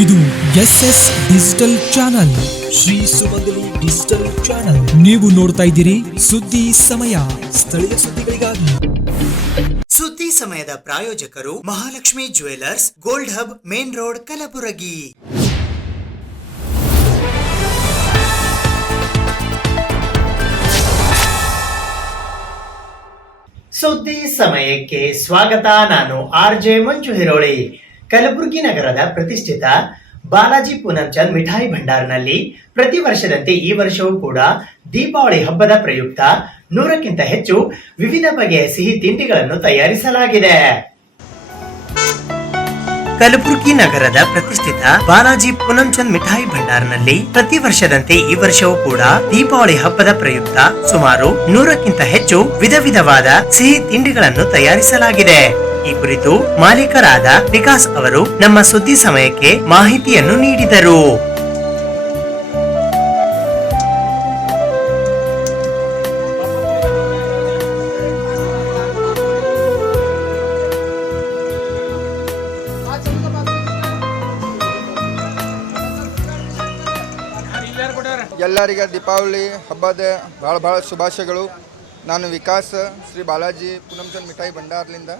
ಇದು SS digital channel, Shri ಸುಮಂಗಲಿ digital channel. ನೀವು ನೋಡ್ತಾ ಇದ್ದೀರಿ ಸುದ್ದಿ ಸಮಯ, ಸ್ಥಳೀಯ ಸುದ್ದಿಗಳಿಗಾಗಿ. ಸುದ್ದಿ ಸಮಯದ ಪ್ರಾಯೋಜಕರು Mahalakshmi jewellers, gold hub, main road, Kalaburagi. ಸುದ್ದಿ ಸಮಯಕ್ಕೆ ಸ್ವಾಗತ. ನಾನು RJ ಮಂಜು ಹಿರೋಳಿ. ಕಲಬುರಗಿ ನಗರದ ಪ್ರತಿಷ್ಠಿತ ಬಾಲಾಜಿ ಪೂನಂಚಂದ್ ಮಿಠಾಯಿ ಭಂಡಾರ್ನಲ್ಲಿ ಪ್ರತಿ ವರ್ಷದಂತೆ ಈ ವರ್ಷವೂ ಕೂಡ ದೀಪಾವಳಿ ಹಬ್ಬದ ಪ್ರಯುಕ್ತ 100ಕ್ಕಿಂತ ಹೆಚ್ಚು ವಿವಿಧ ಬಗೆಯ ಸಿಹಿ ತಿಂಡಿಗಳನ್ನು ತಯಾರಿಸಲಾಗಿದೆ. ಕಲಬುರಗಿ ನಗರದ ಪ್ರತಿಷ್ಠಿತ ಬಾಲಾಜಿ ಪೂನಂಚಂದ್ ಮಿಠಾಯಿ ಭಂಡಾರ್ನಲ್ಲಿ ಪ್ರತಿ ವರ್ಷದಂತೆ ಈ ವರ್ಷವೂ ಕೂಡ ದೀಪಾವಳಿ ಹಬ್ಬದ ಪ್ರಯುಕ್ತ ಸುಮಾರು 100ಕ್ಕಿಂತ ಹೆಚ್ಚು ವಿಧವಾದ ಸಿಹಿ ತಿಂಡಿಗಳನ್ನು ತಯಾರಿಸಲಾಗಿದೆ. ಈ ಕುರಿತು ಮಾಲೀಕರಾದ ವಿಕಾಸ್ ಅವರು ನಮ್ಮ ಸುದ್ದಿ ಸಮಯಕ್ಕೆ ಮಾಹಿತಿಯನ್ನು ನೀಡಿದರು. ಎಲ್ಲರಿಗೆ ದೀಪಾವಳಿ ಹಬ್ಬದ ಭಾಳ ಶುಭಾಶಯಗಳು. ನಾನು ವಿಕಾಸ್, ಶ್ರೀ ಬಾಲಾಜಿ ಪೂನಂಚಂದ್ ಮಿಠಾಯಿ ಭಂಡಾರ್ಲಿಂದ.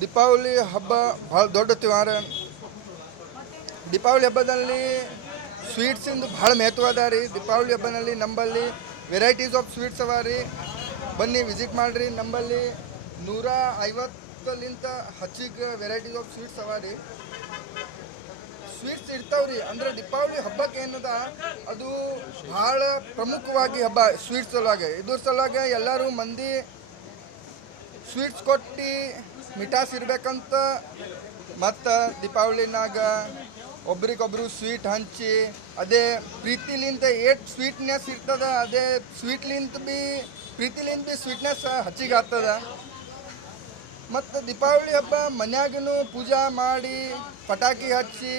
ದೀಪಾವಳಿ ಹಬ್ಬ ಭಾಳ ದೊಡ್ಡ ತ್ಯೋಹಾರ. ದೀಪಾವಳಿ ಹಬ್ಬದಲ್ಲಿ ಸ್ವೀಟ್ಸಿಂದು ಭಾಳ ಮಹತ್ವ ಅದ ರೀ. ದೀಪಾವಳಿ ಹಬ್ಬದಲ್ಲಿ ನಂಬಲ್ಲಿ ವೆರೈಟೀಸ್ ಆಫ್ ಸ್ವೀಟ್ಸ್ ಅವ ರೀ. ಬನ್ನಿ ವಿಸಿಟ್ ಮಾಡಿರಿ. ನಂಬಲ್ಲಿ 150ಲಿಂತ ಹೆಚ್ಚಿಗೆ ವೆರೈಟೀಸ್ ಆಫ್ ಸ್ವೀಟ್ಸ್ ಅವ ರೀ. ಸ್ವೀಟ್ಸ್ ಇರ್ತಾವ್ರಿ. ಅಂದ್ರೆ ದೀಪಾವಳಿ ಹಬ್ಬಕ್ಕೆ ಏನದ ಅದು ಭಾಳ ಪ್ರಮುಖವಾಗಿ ಹಬ್ಬ ಸ್ವೀಟ್ಸ್ ಸಲುವಾಗಿ. ಇದ್ರ ಸಲುವಾಗಿ ಎಲ್ಲರೂ ಮಂದಿ ಸ್ವೀಟ್ಸ್ ಕೊಟ್ಟು ಮಿಠಾಸ್ ಇರ್ಬೇಕಂತ, ಮತ್ತು ದೀಪಾವಳಿನಾಗ ಒಬ್ರಿಗೊಬ್ರು ಸ್ವೀಟ್ ಹಂಚಿ ಅದೇ ಪ್ರೀತಿಲಿಂದ ಏಟ್ ಸ್ವೀಟ್ನೆಸ್ ಇರ್ತದ, ಅದೇ ಸ್ವೀಟ್ಲಿಂತ ಪ್ರೀತಿಲಿಂದ ಸ್ವೀಟ್ನೆಸ್ ಹೆಚ್ಚಿಗೆ ಆಗ್ತದ. ಮತ್ತು ದೀಪಾವಳಿ ಹಬ್ಬ ಮನ್ಯಾಗೂ ಪೂಜಾ ಮಾಡಿ ಪಟಾಕಿ ಹಚ್ಚಿ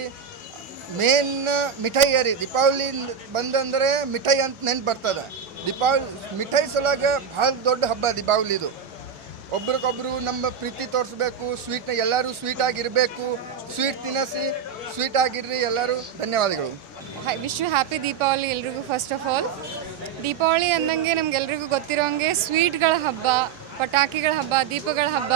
ಮೇನ್ ಮಿಠಾಯಿ ರೀ. ದೀಪಾವಳಿ ಬಂದಂದರೆ ಮಿಠಾಯಿ ಅಂತ ನೆನ್ಪು ಬರ್ತದೆ. ದೀಪಾವಳಿ ಮಿಠಾಯಿ ಸಲುವಾಗ ಭಾಳ ದೊಡ್ಡ ಹಬ್ಬ ದೀಪಾವಳಿದು. ಒಬ್ರಿಗೊಬ್ರು ನಮ್ಮ ಪ್ರೀತಿ ತೋರಿಸ್ಬೇಕು. ಸ್ವೀಟ್ನ ಎಲ್ಲರೂ ಸ್ವೀಟ್ ಆಗಿರಬೇಕು. ಸ್ವೀಟ್ ತಿನ್ನಿಸಿ ಸ್ವೀಟ್ ಆಗಿರ್ರಿ ಎಲ್ಲರೂ. ಧನ್ಯವಾದಗಳು. ವಿಶ್ ಯು ಹ್ಯಾಪಿ ದೀಪಾವಳಿ ಎಲ್ರಿಗೂ. ಫಸ್ಟ್ ಆಫ್ ಆಲ್ ದೀಪಾವಳಿ ಅಂದಂಗೆ ನಮಗೆಲ್ರಿಗೂ ಗೊತ್ತಿರೋಂಗೆ ಸ್ವೀಟ್ಗಳ ಹಬ್ಬ, ಪಟಾಕಿಗಳ ಹಬ್ಬ, ದೀಪಗಳ ಹಬ್ಬ.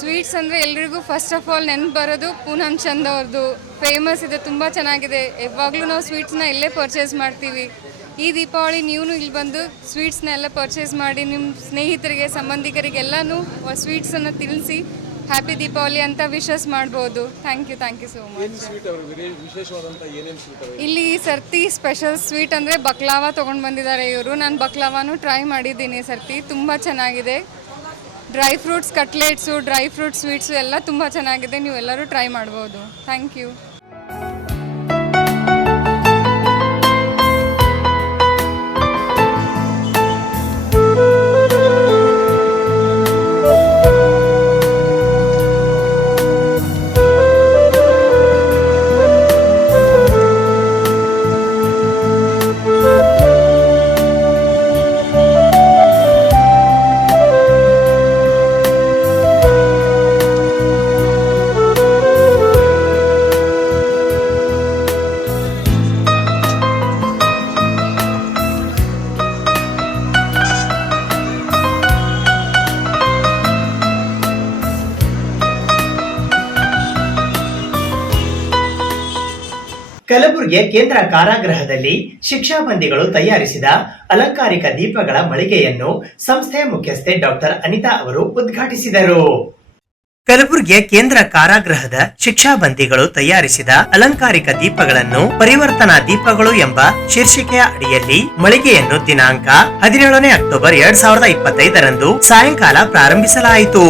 ಸ್ವೀಟ್ಸ್ ಅಂದರೆ ಎಲ್ರಿಗೂ ಫಸ್ಟ್ ಆಫ್ ಆಲ್ ನೆನಪು ಬರೋದು ಪೂನಂಚಂದ್ ಅವ್ರದ್ದು. ಫೇಮಸ್ ಇದೆ, ತುಂಬ ಚೆನ್ನಾಗಿದೆ. ಯಾವಾಗಲೂ ನಾವು ಸ್ವೀಟ್ಸ್ನ ಇಲ್ಲೇ ಪರ್ಚೇಸ್ ಮಾಡ್ತೀವಿ. ಈ ದೀಪಾವಳಿ ನೀವು ಇಲ್ಲಿ ಬಂದು ಸ್ವೀಟ್ಸ್ನ ಎಲ್ಲ ಪರ್ಚೇಸ್ ಮಾಡಿ ನಿಮ್ಮ ಸ್ನೇಹಿತರಿಗೆ, ಸಂಬಂಧಿಕರಿಗೆ ಎಲ್ಲನೂ ಸ್ವೀಟ್ಸನ್ನು ತಿಳಿಸಿ ಹ್ಯಾಪಿ ದೀಪಾವಳಿ ಅಂತ ವಿಶಸ್ ಮಾಡ್ಬೋದು. Thank you so much. ಇಲ್ಲಿ ಸರ್ತಿ ಸ್ಪೆಷಲ್ ಸ್ವೀಟ್ ಅಂದರೆ ಬಕ್ಲಾವಾ ತೊಗೊಂಡು ಬಂದಿದ್ದಾರೆ ಇವರು. ನಾನು ಬಕ್ಲಾವಾನು ಟ್ರೈ ಮಾಡಿದ್ದೀನಿ ಸರ್ತಿ, ತುಂಬ ಚೆನ್ನಾಗಿದೆ. Dry fruits cutlets, dry fruit sweets ಎಲ್ಲ ತುಂಬ ಚೆನ್ನಾಗಿದೆ. ನೀವೆಲ್ಲರೂ ಟ್ರೈ ಮಾಡ್ಬೋದು. Thank you. ಕಲಬುರಗಿಯ ಕೇಂದ್ರ ಕಾರಾಗೃಹದಲ್ಲಿ ಶಿಕ್ಷಾಬಂದಿಗಳು ತಯಾರಿಸಿದ ಅಲಂಕಾರಿಕ ದೀಪಗಳ ಮಳಿಗೆಯನ್ನು ಸಂಸ್ಥೆಯ ಮುಖ್ಯಸ್ಥೆ ಡಾಕ್ಟರ್ ಅನಿತಾ ಅವರು ಉದ್ಘಾಟಿಸಿದರು. ಕಲಬುರಗಿಯ ಕೇಂದ್ರ ಕಾರಾಗೃಹದ ಶಿಕ್ಷಾಬಂದಿಗಳು ತಯಾರಿಸಿದ ಅಲಂಕಾರಿಕ ದೀಪಗಳನ್ನು ಪರಿವರ್ತನಾ ದೀಪಗಳು ಎಂಬ ಶೀರ್ಷಿಕೆಯ ಅಡಿಯಲ್ಲಿ ಮಳಿಗೆಯನ್ನು ದಿನಾಂಕ 17ನೇ ಅಕ್ಟೋಬರ್ 2025ರಂದು ಸಾಯಂಕಾಲ ಪ್ರಾರಂಭಿಸಲಾಯಿತು.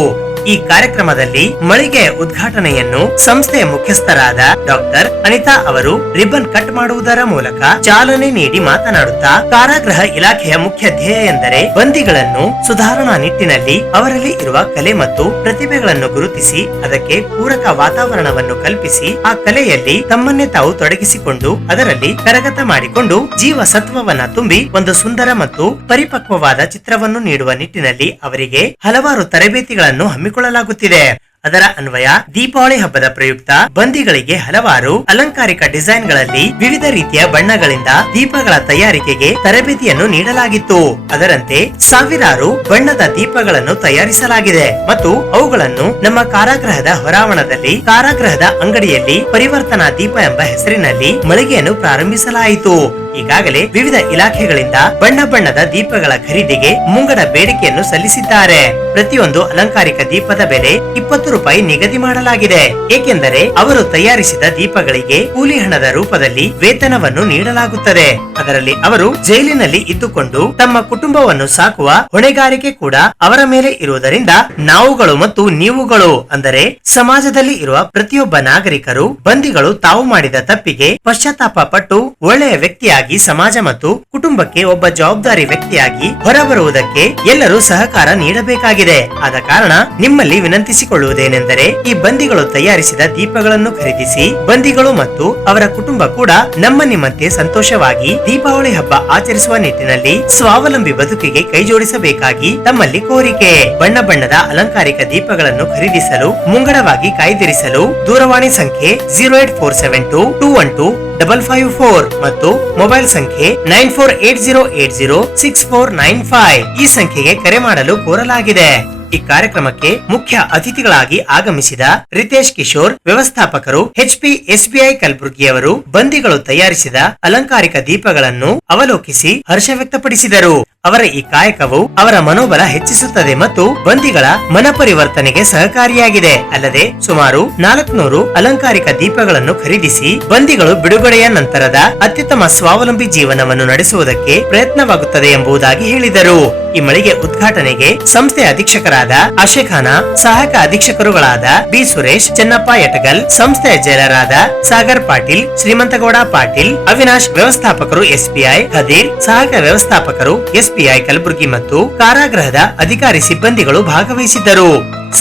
ಈ ಕಾರ್ಯಕ್ರಮದಲ್ಲಿ ಮಳಿಗೆ ಉದ್ಘಾಟನೆಯನ್ನು ಸಂಸ್ಥೆಯ ಮುಖ್ಯಸ್ಥರಾದ ಡಾಕ್ಟರ್ ಅನಿತಾ ಅವರು ರಿಬ್ಬನ್ ಕಟ್ ಮಾಡುವುದರ ಮೂಲಕ ಚಾಲನೆ ನೀಡಿ ಮಾತನಾಡುತ್ತಾ, ಕಾರಾಗೃಹ ಇಲಾಖೆಯ ಮುಖ್ಯ ಧ್ಯೇಯ ಎಂದರೆ ಬಂದಿಗಳನ್ನು ಸುಧಾರಣಾ ನಿಟ್ಟಿನಲ್ಲಿ ಅವರಲ್ಲಿ ಇರುವ ಕಲೆ ಮತ್ತು ಪ್ರತಿಭೆಗಳನ್ನು ಗುರುತಿಸಿ ಅದಕ್ಕೆ ಪೂರಕ ವಾತಾವರಣವನ್ನು ಕಲ್ಪಿಸಿ ಆ ಕಲೆಯಲ್ಲಿ ತಮ್ಮನ್ನೇ ತಾವು ತೊಡಗಿಸಿಕೊಂಡು ಅದರಲ್ಲಿ ಕರಗತ ಮಾಡಿಕೊಂಡು ಜೀವ ಸತ್ವವನ್ನ ತುಂಬಿ ಒಂದು ಸುಂದರ ಮತ್ತು ಪರಿಪಕ್ವವಾದ ಚಿತ್ರವನ್ನು ನೀಡುವ ನಿಟ್ಟಿನಲ್ಲಿ ಅವರಿಗೆ ಹಲವಾರು ತರಬೇತಿಗಳನ್ನು ಹಮ್ಮಿಕೊಳ್ಳಲಾಗುತ್ತಿದೆ. ಅದರ ಅನ್ವಯ ದೀಪಾವಳಿ ಹಬ್ಬದ ಪ್ರಯುಕ್ತ ಬಂದಿಗಳಿಗೆ ಹಲವಾರು ಅಲಂಕಾರಿಕ ಡಿಸೈನ್ಗಳಲ್ಲಿ ವಿವಿಧ ರೀತಿಯ ಬಣ್ಣಗಳಿಂದ ದೀಪಗಳ ತಯಾರಿಕೆಗೆ ತರಬೇತಿಯನ್ನು ನೀಡಲಾಗಿತ್ತು. ಅದರಂತೆ ಸಾವಿರಾರು ಬಣ್ಣದ ದೀಪಗಳನ್ನು ತಯಾರಿಸಲಾಗಿದೆ ಮತ್ತು ಅವುಗಳನ್ನು ನಮ್ಮ ಕಾರಾಗೃಹದ ಹೊರಾವರಣದಲ್ಲಿ ಕಾರಾಗೃಹದ ಅಂಗಡಿಯಲ್ಲಿ ಪರಿವರ್ತನಾ ದೀಪ ಎಂಬ ಹೆಸರಿನಲ್ಲಿ ಮಳಿಗೆಯನ್ನು ಪ್ರಾರಂಭಿಸಲಾಯಿತು. ಈಗಾಗಲೇ ವಿವಿಧ ಇಲಾಖೆಗಳಿಂದ ಬಣ್ಣ ಬಣ್ಣದ ದೀಪಗಳ ಖರೀದಿಗೆ ಮುಂಗಡ ಬೇಡಿಕೆಯನ್ನು ಸಲ್ಲಿಸಿದ್ದಾರೆ. ಪ್ರತಿಯೊಂದು ಅಲಂಕಾರಿಕ ದೀಪದ ಬೆಲೆ 20 ರೂಪಾಯಿ ನಿಗದಿ ಮಾಡಲಾಗಿದೆ. ಏಕೆಂದರೆ ಅವರು ತಯಾರಿಸಿದ ದೀಪಗಳಿಗೆ ಕೂಲಿ ಹಣದ ರೂಪದಲ್ಲಿ ವೇತನವನ್ನು ನೀಡಲಾಗುತ್ತದೆ. ಅದರಲ್ಲಿ ಅವರು ಜೈಲಿನಲ್ಲಿ ಇದ್ದುಕೊಂಡು ತಮ್ಮ ಕುಟುಂಬವನ್ನು ಸಾಕುವ ಹೊಣೆಗಾರಿಕೆ ಕೂಡ ಅವರ ಮೇಲೆ ಇರುವುದರಿಂದ ನಾವುಗಳು ಮತ್ತು ನೀವುಗಳು ಅಂದರೆ ಸಮಾಜದಲ್ಲಿ ಇರುವ ಪ್ರತಿಯೊಬ್ಬ ನಾಗರಿಕರು ಬಂದಿಗಳು ತಾವು ಮಾಡಿದ ತಪ್ಪಿಗೆ ಪಶ್ಚಾತ್ತಾಪ ಪಟ್ಟು ಒಳ್ಳೆಯ ವ್ಯಕ್ತಿಯಾಗಿ ಸಮಾಜ ಮತ್ತು ಕುಟುಂಬಕ್ಕೆ ಒಬ್ಬ ಜವಾಬ್ದಾರಿ ವ್ಯಕ್ತಿಯಾಗಿ ಹೊರಬರುವುದಕ್ಕೆ ಎಲ್ಲರೂ ಸಹಕಾರ ನೀಡಬೇಕಾಗಿದೆ. ಆದ ಕಾರಣ ನಿಮ್ಮಲ್ಲಿ ವಿನಂತಿಸಿಕೊಳ್ಳುವುದೇನೆಂದರೆ ಈ ಬಂದಿಗಳು ತಯಾರಿಸಿದ ದೀಪಗಳನ್ನು ಖರೀದಿಸಿ ಬಂದಿಗಳು ಮತ್ತು ಅವರ ಕುಟುಂಬ ಕೂಡ ನಮ್ಮ ನಿಮ್ಮಂತೆ ಸಂತೋಷವಾಗಿ ದೀಪಾವಳಿ ಹಬ್ಬ ಆಚರಿಸುವ ನಿಟ್ಟಿನಲ್ಲಿ ಸ್ವಾವಲಂಬಿ ಬದುಕಿಗೆ ಕೈಜೋಡಿಸಬೇಕಾಗಿ ತಮ್ಮಲ್ಲಿ ಕೋರಿಕೆ. ಬಣ್ಣ ಬಣ್ಣದ ಅಲಂಕಾರಿಕ ದೀಪಗಳನ್ನು ಖರೀದಿಸಲು ಮುಂಗಡವಾಗಿ ಕಾಯ್ದಿರಿಸಲು ದೂರವಾಣಿ ಸಂಖ್ಯೆ 08472212554 ಮತ್ತು ಮೊಬೈಲ್ ಸಂಖ್ಯೆ 9480806495 ಈ ಸಂಖ್ಯೆಗೆ ಕರೆ ಮಾಡಲು ಕೋರಲಾಗಿದೆ. ಈ ಕಾರ್ಯಕ್ರಮಕ್ಕೆ ಮುಖ್ಯ ಅತಿಥಿಗಳಾಗಿ ಆಗಮಿಸಿದ ರಿತೇಶ್ ಕಿಶೋರ್, ವ್ಯವಸ್ಥಾಪಕರು HP SBI ಕಲಬುರಗಿಯವರು ಬಂದಿಗಳು ತಯಾರಿಸಿದ ಅಲಂಕಾರಿಕ ದೀಪಗಳನ್ನು ಅವಲೋಕಿಸಿ ಹರ್ಷ ವ್ಯಕ್ತಪಡಿಸಿದರು. ಅವರ ಈ ಕಾಯಕವು ಅವರ ಮನೋಬಲ ಹೆಚ್ಚಿಸುತ್ತದೆ ಮತ್ತು ಬಂದಿಗಳ ಮನ ಪರಿವರ್ತನೆಗೆ ಸಹಕಾರಿಯಾಗಿದೆ. ಅಲ್ಲದೆ ಸುಮಾರು 400 ಅಲಂಕಾರಿಕ ದೀಪಗಳನ್ನು ಖರೀದಿಸಿ ಬಂದಿಗಳು ಬಿಡುಗಡೆಯ ನಂತರದ ಅತ್ಯುತ್ತಮ ಸ್ವಾವಲಂಬಿ ಜೀವನವನ್ನು ನಡೆಸುವುದಕ್ಕೆ ಪ್ರಯತ್ನವಾಗುತ್ತದೆ ಎಂಬುದಾಗಿ ಹೇಳಿದರು. ಈ ಮಳಿಗೆ ಉದ್ಘಾಟನೆಗೆ ಸಂಸ್ಥೆಯ ಅಧೀಕ್ಷಕರಾದ ಆಶೇಖಾನ, ಸಹಾಯಕ ಅಧೀಕ್ಷಕರುಗಳಾದ ಬಿ ಸುರೇಶ್, ಚೆನ್ನಪ್ಪ ಯಟಗಲ್, ಸಂಸ್ಥೆಯ ಜೈಲರಾದ ಸಾಗರ್ ಪಾಟೀಲ್, ಶ್ರೀಮಂತಗೌಡ ಪಾಟೀಲ್, ಅವಿನಾಶ್, ವ್ಯವಸ್ಥಾಪಕರು SBI, ಖದೀರ್, ಸಹಾಯಕ ವ್ಯವಸ್ಥಾಪಕರು SBI ಕಲಬುರಗಿ ಮತ್ತು ಕಾರಾಗೃಹದ ಅಧಿಕಾರಿ ಸಿಬ್ಬಂದಿಗಳು ಭಾಗವಹಿಸಿದ್ದರು.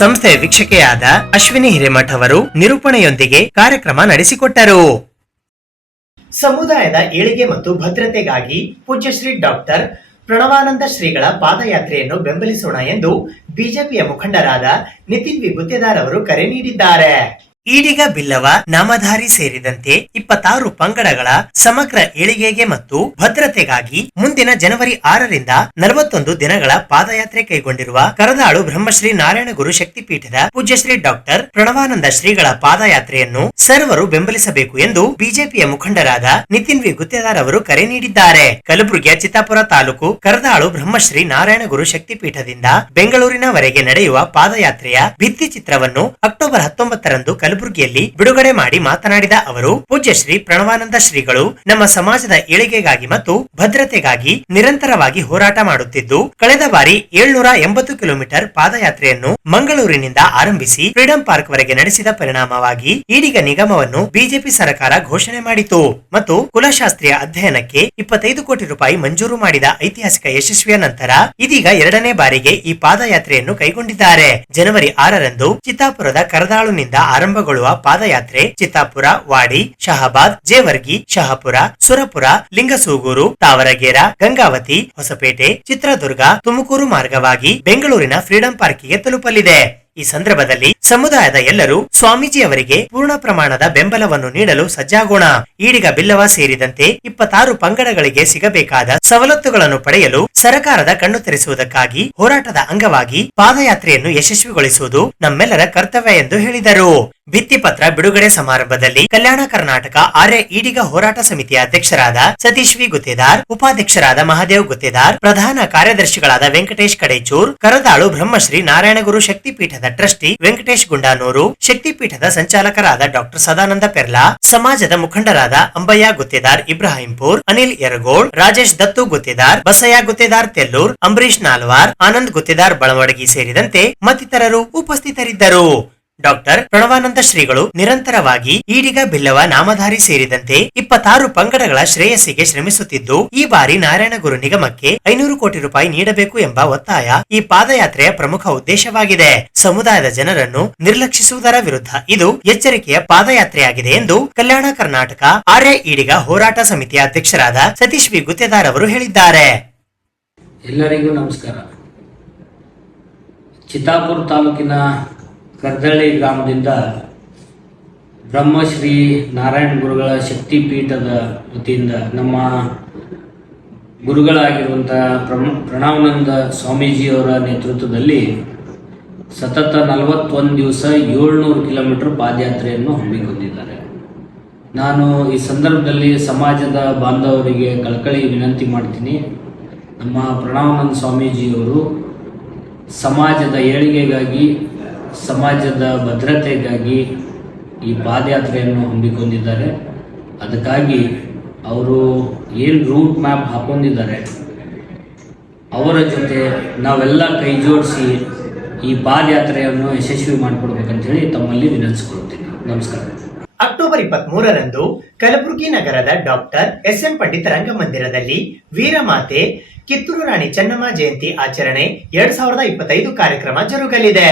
ಸಂಸ್ಥೆಯ ವೀಕ್ಷಕೆಯಾದ ಅಶ್ವಿನಿ ಹಿರೇಮಠ್ ಅವರು ನಿರೂಪಣೆಯೊಂದಿಗೆ ಕಾರ್ಯಕ್ರಮ ನಡೆಸಿಕೊಟ್ಟರು. ಸಮುದಾಯದ ಏಳಿಗೆ ಮತ್ತು ಭದ್ರತೆಗಾಗಿ ಪೂಜ್ಯ ಶ್ರೀ ಡಾಕ್ಟರ್ ಪ್ರಣವಾನಂದ ಶ್ರೀಗಳ ಪಾದಯಾತ್ರೆಯನ್ನು ಬೆಂಬಲಿಸೋಣ ಎಂದು ಬಿಜೆಪಿಯ ಮುಖಂಡರಾದ ನಿತಿನ್ ವಿ ಗುತ್ತೇದಾರ್ ಅವರು ಕರೆ ನೀಡಿದ್ದಾರೆ. ಈಡಿಗ ಬಿಲ್ಲವ ನಾಮಧಾರಿ ಸೇರಿದಂತೆ 26 ಪಂಗಡಗಳ ಸಮಗ್ರ ಏಳಿಗೆಗೆ ಮತ್ತು ಭದ್ರತೆಗಾಗಿ ಮುಂದಿನ ಜನವರಿ 6ರಿಂದ 41 ದಿನಗಳ ಪಾದಯಾತ್ರೆ ಕೈಗೊಂಡಿರುವ ಕರದಾಳು ಬ್ರಹ್ಮಶ್ರೀ ನಾರಾಯಣಗುರು ಶಕ್ತಿಪೀಠದ ಪೂಜ್ಯ ಶ್ರೀ ಡಾಕ್ಟರ್ ಪ್ರಣವಾನಂದ ಶ್ರೀಗಳ ಪಾದಯಾತ್ರೆಯನ್ನು ಸರ್ವರು ಬೆಂಬಲಿಸಬೇಕು ಎಂದು ಬಿಜೆಪಿಯ ಮುಖಂಡರಾದ ನಿತಿನ್ ವಿ ಗುತ್ತೇದಾರ್ ಅವರು ಕರೆ ನೀಡಿದ್ದಾರೆ. ಕಲಬುರಗಿಯ ಚಿತ್ತಾಪುರ ತಾಲೂಕು ಕರದಾಳು ಬ್ರಹ್ಮಶ್ರೀ ನಾರಾಯಣಗುರು ಶಕ್ತಿಪೀಠದಿಂದ ಬೆಂಗಳೂರಿನವರೆಗೆ ನಡೆಯುವ ಪಾದಯಾತ್ರೆಯ ಭಿತ್ತಿ ಚಿತ್ರವನ್ನು ಅಕ್ಟೋಬರ್ 19ರಂದು ಕಲಬುರಗಿಯಲ್ಲಿ ಬಿಡುಗಡೆ ಮಾಡಿ ಮಾತನಾಡಿದ ಅವರು, ಪೂಜ್ಯ ಶ್ರೀ ಪ್ರಣವಾನಂದ ಶ್ರೀಗಳು ನಮ್ಮ ಸಮಾಜದ ಏಳಿಗೆಗಾಗಿ ಮತ್ತು ಭದ್ರತೆಗಾಗಿ ನಿರಂತರವಾಗಿ ಹೋರಾಟ ಮಾಡುತ್ತಿದ್ದು, ಕಳೆದ ಬಾರಿ 780 ಕಿಲೋಮೀಟರ್ ಪಾದಯಾತ್ರೆಯನ್ನು ಮಂಗಳೂರಿನಿಂದ ಆರಂಭಿಸಿ ಫ್ರೀಡಂ ಪಾರ್ಕ್ ವರೆಗೆ ನಡೆಸಿದ ಪರಿಣಾಮವಾಗಿ ಈಡಿಗ ನಿಗಮವನ್ನು ಬಿಜೆಪಿ ಸರ್ಕಾರ ಘೋಷಣೆ ಮಾಡಿತು ಮತ್ತು ಕುಲಶಾಸ್ತ್ರೀಯ ಅಧ್ಯಯನಕ್ಕೆ 25 ಕೋಟಿ ರೂಪಾಯಿ ಮಂಜೂರು ಮಾಡಿದ ಐತಿಹಾಸಿಕ ಯಶಸ್ವಿಯ ನಂತರ ಇದೀಗ 2ನೇ ಬಾರಿಗೆ ಈ ಪಾದಯಾತ್ರೆಯನ್ನು ಕೈಗೊಂಡಿದ್ದಾರೆ. ಜನವರಿ 6ರಂದು ಚಿತ್ತಾಪುರದ ಕರದಾಳುನಿಂದ ಆರಂಭಗೊಳ್ಳುವ ಪಾದಯಾತ್ರೆ ಚಿತ್ತಾಪುರ, ವಾಡಿ, ಶಹಾಬಾದ್, ಜೇವರ್ಗಿ, ಶಹಾಪುರ, ಸುರಪುರ, ಲಿಂಗಸೂಗೂರು, ತಾವರಗೇರ, ಗಂಗಾವತಿ, ಹೊಸಪೇಟೆ, ಚಿತ್ರದುರ್ಗ, ತುಮಕೂರು ಮಾರ್ಗವಾಗಿ ಬೆಂಗಳೂರಿನ ಫ್ರೀಡಂ ಪಾರ್ಕಿಗೆ ತಲುಪಲಿದೆ. ಈ ಸಂದರ್ಭದಲ್ಲಿ ಸಮುದಾಯದ ಎಲ್ಲರೂ ಸ್ವಾಮೀಜಿ ಅವರಿಗೆ ಪೂರ್ಣ ಪ್ರಮಾಣದ ಬೆಂಬಲವನ್ನು ನೀಡಲು ಸಜ್ಜಾಗೋಣ. ಈಡಿಗ ಬಿಲ್ಲವ ಸೇರಿದಂತೆ 26 ಪಂಗಡಗಳಿಗೆ ಸಿಗಬೇಕಾದ ಸವಲತ್ತುಗಳನ್ನು ಪಡೆಯಲು ಸರ್ಕಾರದ ಕಣ್ಣು ತೆರೆಸುವುದಕ್ಕಾಗಿ ಹೋರಾಟದ ಅಂಗವಾಗಿ ಪಾದಯಾತ್ರೆಯನ್ನು ಯಶಸ್ವಿಗೊಳಿಸುವುದು ನಮ್ಮೆಲ್ಲರ ಕರ್ತವ್ಯ ಎಂದು ಹೇಳಿದರು. ಭಿತ್ತಿಪತ್ರ ಬಿಡುಗಡೆ ಸಮಾರಂಭದಲ್ಲಿ ಕಲ್ಯಾಣ ಕರ್ನಾಟಕ ಆರ್ಯ ಈಡಿಗ ಹೋರಾಟ ಸಮಿತಿಯ ಅಧ್ಯಕ್ಷರಾದ ಸತೀಶ್ ವಿ ಗುತ್ತೇದಾರ್, ಉಪಾಧ್ಯಕ್ಷರಾದ ಮಹಾದೇವ್ ಗುತ್ತೇದಾರ್, ಪ್ರಧಾನ ಕಾರ್ಯದರ್ಶಿಗಳಾದ ವೆಂಕಟೇಶ್ ಕಡೇಚೂರ್, ಕರದಾಳು ಬ್ರಹ್ಮಶ್ರೀ ನಾರಾಯಣಗುರು ಶಕ್ತಿಪೀಠದ ಟ್ರಸ್ಟಿ ವೆಂಕಟೇಶ್ ಗುಂಡಾನೂರು, ಶಕ್ತಿಪೀಠದ ಸಂಚಾಲಕರಾದ ಡಾಕ್ಟರ್ ಸದಾನಂದ ಪೆರ್ಲಾ, ಸಮಾಜದ ಮುಖಂಡರಾದ ಅಂಬಯ್ಯ ಗುತ್ತೇದಾರ್ ಇಬ್ರಾಹಿಂಪುರ್, ಅನಿಲ್ ಯರಗೋಳ್, ರಾಜೇಶ್ ದತ್ತು ಗುತ್ತೇದಾರ್, ಬಸಯ್ಯ ಗುತ್ತೇದಾರ್ ತೆಲ್ಲೂರ್, ಅಂಬರೀಶ್ ನಾಲ್ವಾರ್, ಆನಂದ್ ಗುತ್ತೇದಾರ್ ಬಳವಡಗಿ ಸೇರಿದಂತೆ ಮತ್ತಿತರರು ಉಪಸ್ಥಿತರಿದ್ದರು. ಡಾಕ್ಟರ್ ಪ್ರಣವಾನಂದ ಶ್ರೀಗಳು ನಿರಂತರವಾಗಿ ಈಡಿಗ ಬಿಲ್ಲವ ನಾಮಧಾರಿ ಸೇರಿದಂತೆ 26 ಪಂಗಡಗಳ ಶ್ರೇಯಸ್ಸಿಗೆ ಶ್ರಮಿಸುತ್ತಿದ್ದು, ಈ ಬಾರಿ ನಾರಾಯಣಗುರು ನಿಗಮಕ್ಕೆ 500 ಕೋಟಿ ರೂಪಾಯಿ ನೀಡಬೇಕು ಎಂಬ ಒತ್ತಾಯ ಈ ಪಾದಯಾತ್ರೆಯ ಪ್ರಮುಖ ಉದ್ದೇಶವಾಗಿದೆ. ಸಮುದಾಯದ ಜನರನ್ನು ನಿರ್ಲಕ್ಷಿಸುವುದರ ವಿರುದ್ಧ ಇದು ಎಚ್ಚರಿಕೆಯ ಪಾದಯಾತ್ರೆಯಾಗಿದೆ ಎಂದು ಕಲ್ಯಾಣ ಕರ್ನಾಟಕ ಆರ್ಯ ಈಡಿಗ ಹೋರಾಟ ಸಮಿತಿಯ ಅಧ್ಯಕ್ಷರಾದ ಸತೀಶ್ ವಿ ಗುತ್ತೇದಾರ್ ಅವರು ಹೇಳಿದ್ದಾರೆ. ಎಲ್ಲರಿಗೂ ನಮಸ್ಕಾರ. ಚಿತ್ತಾಪುರ ತಾಲೂಕಿನ ಕರ್ದಳ್ಳಿ ಗ್ರಾಮದಿಂದ ಬ್ರಹ್ಮಶ್ರೀ ನಾರಾಯಣ ಗುರುಗಳ ಶಕ್ತಿಪೀಠದ ವತಿಯಿಂದ ನಮ್ಮ ಗುರುಗಳಾಗಿರುವಂಥ ಪ್ರಣವಾನಂದ ಸ್ವಾಮೀಜಿಯವರ ನೇತೃತ್ವದಲ್ಲಿ ಸತತ 41 ದಿವಸ 700 ಕಿಲೋಮೀಟರ್ ಪಾದಯಾತ್ರೆಯನ್ನು ಹಮ್ಮಿಕೊಂಡಿದ್ದಾರೆ. ನಾನು ಈ ಸಂದರ್ಭದಲ್ಲಿ ಸಮಾಜದ ಬಾಂಧವರಿಗೆ ಕಳಕಳಿ ವಿನಂತಿ ಮಾಡ್ತೀನಿ. ನಮ್ಮ ಪ್ರಣವಾನಂದ ಸ್ವಾಮೀಜಿಯವರು ಸಮಾಜದ ಏಳಿಗೆಗಾಗಿ, ಸಮಾಜದ ಭದ್ರತೆಗಾಗಿ ಈ ಪಾದಯಾತ್ರೆಯನ್ನು ಹಮ್ಮಿಕೊಂಡಿದ್ದಾರೆ. ಅದಕ್ಕಾಗಿ ಅವರು ಏನು ರೂಟ್ ಮ್ಯಾಪ್ ಹಾಕೊಂಡಿದ್ದಾರೆ ಅವರ ಜೊತೆ ನಾವೆಲ್ಲ ಕೈ ಜೋಡಿಸಿ ಈ ಪಾದಯಾತ್ರೆಯನ್ನು ಯಶಸ್ವಿ ಮಾಡಿಕೊಡ್ಬೇಕಂತ ಹೇಳಿ ತಮ್ಮಲ್ಲಿ ವಿನಂತಿಸಿಕೊಳ್ತೀನಿ. ನಮಸ್ಕಾರ. ಅಕ್ಟೋಬರ್ 23ರಂದು ಕಲಬುರಗಿ ನಗರದ ಡಾಕ್ಟರ್ ಎಸ್.ಎಂ. ಪಂಡಿತ್ ರಂಗಮಂದಿರದಲ್ಲಿ ವೀರಮಾತೆ ಕಿತ್ತೂರು ರಾಣಿ ಚೆನ್ನಮ್ಮ ಜಯಂತಿ ಆಚರಣೆ 2025 ಕಾರ್ಯಕ್ರಮ ಜರುಗಲಿದೆ.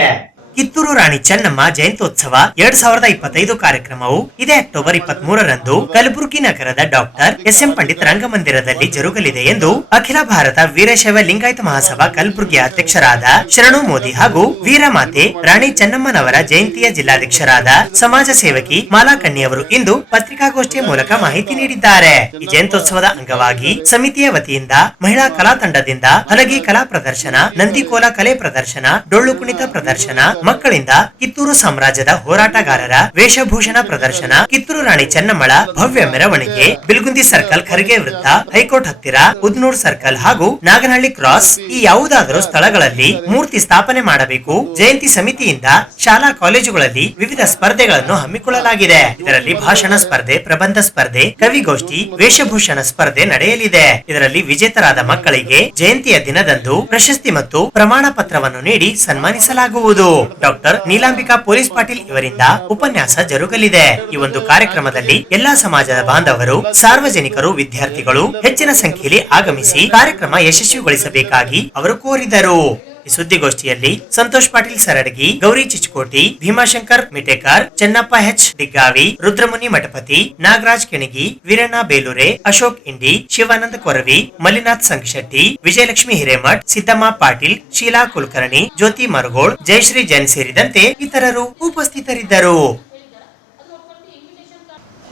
ಕಿತ್ತೂರು ರಾಣಿ ಚೆನ್ನಮ್ಮ ಜಯಂತ್ಯೋತ್ಸವ 2025 ಕಾರ್ಯಕ್ರಮವು ಇದೇ ಅಕ್ಟೋಬರ್ 23ರಂದು ಕಲಬುರಗಿ ನಗರದ ಡಾಕ್ಟರ್ ಎಸ್.ಎಂ. ಪಂಡಿತ್ ರಂಗಮಂದಿರದಲ್ಲಿ ಜರುಗಲಿದೆ ಎಂದು ಅಖಿಲ ಭಾರತ ವೀರಶೈವ ಲಿಂಗಾಯತ ಮಹಾಸಭಾ ಕಲಬುರಗಿ ಅಧ್ಯಕ್ಷರಾದ ಶರಣು ಮೋದಿ ಹಾಗೂ ವೀರಮಾತೆ ರಾಣಿ ಚೆನ್ನಮ್ಮನವರ ಜಯಂತಿಯ ಜಿಲ್ಲಾಧ್ಯಕ್ಷರಾದ ಸಮಾಜ ಸೇವಕಿ ಮಾಲಾ ಕನ್ನಿಯವರು ಇಂದು ಪತ್ರಿಕಾಗೋಷ್ಠಿಯ ಮೂಲಕ ಮಾಹಿತಿ ನೀಡಿದ್ದಾರೆ. ಈ ಜಯಂತ್ಯೋತ್ಸವದ ಅಂಗವಾಗಿ ಸಮಿತಿಯ ವತಿಯಿಂದ ಮಹಿಳಾ ಕಲಾ ತಂಡದಿಂದ ಹಲಗಿ ಕಲಾ ಪ್ರದರ್ಶನ, ನಂದಿಕೋಲ ಕಲೆ ಪ್ರದರ್ಶನ, ಡೊಳ್ಳು ಕುಣಿತ ಪ್ರದರ್ಶನ, ಮಕ್ಕಳಿಂದ ಕಿತ್ತೂರು ಸಾಮ್ರಾಜ್ಯದ ಹೋರಾಟಗಾರರ ವೇಷಭೂಷಣ ಪ್ರದರ್ಶನ, ಕಿತ್ತೂರು ರಾಣಿ ಚೆನ್ನಮ್ಮಳ ಭವ್ಯ ಮೆರವಣಿಗೆ, ಬಿಲ್ಗುಂದಿ ಸರ್ಕಲ್, ಖರ್ಗೆ ವೃತ್ತ, ಹೈಕೋರ್ಟ್ ಹತ್ತಿರ, ಉದ್ನೂರ್ ಸರ್ಕಲ್ ಹಾಗೂ ನಾಗನಹಳ್ಳಿ ಕ್ರಾಸ್ ಈ ಯಾವುದಾದರೂ ಸ್ಥಳಗಳಲ್ಲಿ ಮೂರ್ತಿ ಸ್ಥಾಪನೆ ಮಾಡಬೇಕು. ಜಯಂತಿ ಸಮಿತಿಯಿಂದ ಶಾಲಾ ಕಾಲೇಜುಗಳಲ್ಲಿ ವಿವಿಧ ಸ್ಪರ್ಧೆಗಳನ್ನು ಹಮ್ಮಿಕೊಳ್ಳಲಾಗಿದೆ. ಇದರಲ್ಲಿ ಭಾಷಣ ಸ್ಪರ್ಧೆ, ಪ್ರಬಂಧ ಸ್ಪರ್ಧೆ, ಕವಿಗೋಷ್ಠಿ, ವೇಷಭೂಷಣ ಸ್ಪರ್ಧೆ ನಡೆಯಲಿದೆ. ಇದರಲ್ಲಿ ವಿಜೇತರಾದ ಮಕ್ಕಳಿಗೆ ಜಯಂತಿಯ ದಿನದಂದು ಪ್ರಶಸ್ತಿ ಮತ್ತು ಪ್ರಮಾಣ ಪತ್ರವನ್ನು ನೀಡಿ ಸನ್ಮಾನಿಸಲಾಗುವುದು. ಡಾಕ್ಟರ್ ನೀಲಾಂಬಿಕಾ ಪೊಲೀಸ್ ಪಾಟೀಲ್ ಇವರಿಂದ ಉಪನ್ಯಾಸ ಜರುಗಲಿದೆ. ಈ ಒಂದು ಕಾರ್ಯಕ್ರಮದಲ್ಲಿ ಎಲ್ಲಾ ಸಮಾಜದ ಬಾಂಧವರು, ಸಾರ್ವಜನಿಕರು, ವಿದ್ಯಾರ್ಥಿಗಳು ಹೆಚ್ಚಿನ ಸಂಖ್ಯೆಯಲ್ಲಿ ಆಗಮಿಸಿ ಕಾರ್ಯಕ್ರಮ ಯಶಸ್ವಿಗೊಳಿಸಬೇಕಾಗಿ ಅವರು ಕೋರಿದರು. ಈ ಸುದ್ದಿಗೋಷ್ಠಿಯಲ್ಲಿ ಸಂತೋಷ್ ಪಾಟೀಲ್ ಸರಡಗಿ, ಗೌರಿ ಚಿಚ್ಕೋಟಿ, ಭೀಮಾಶಂಕರ್ ಮಿಟೇಕರ್, ಚೆನ್ನಪ್ಪ ಎಚ್ ದಿಗ್ಗಾವಿ, ರುದ್ರಮುನಿ ಮಠಪತಿ, ನಾಗರಾಜ್ ಕೆಣಗಿ, ವೀರಣ್ಣ ಬೇಲೂರೆ, ಅಶೋಕ್ ಇಂಡಿ, ಶಿವಾನಂದ ಕೊರವಿ, ಮಲ್ಲಿನಾಥ್ ಸಂಗಶೆಟ್ಟಿ, ವಿಜಯಲಕ್ಷ್ಮಿ ಹಿರೇಮಠ್, ಸಿದ್ದಮ್ಮ ಪಾಟೀಲ್, ಶೀಲಾ ಕುಲಕರ್ಣಿ, ಜ್ಯೋತಿ ಮರಗೋಳ್, ಜಯಶ್ರೀ ಜೈನ್ ಸೇರಿದಂತೆ ಇತರರು ಉಪಸ್ಥಿತರಿದ್ದರು.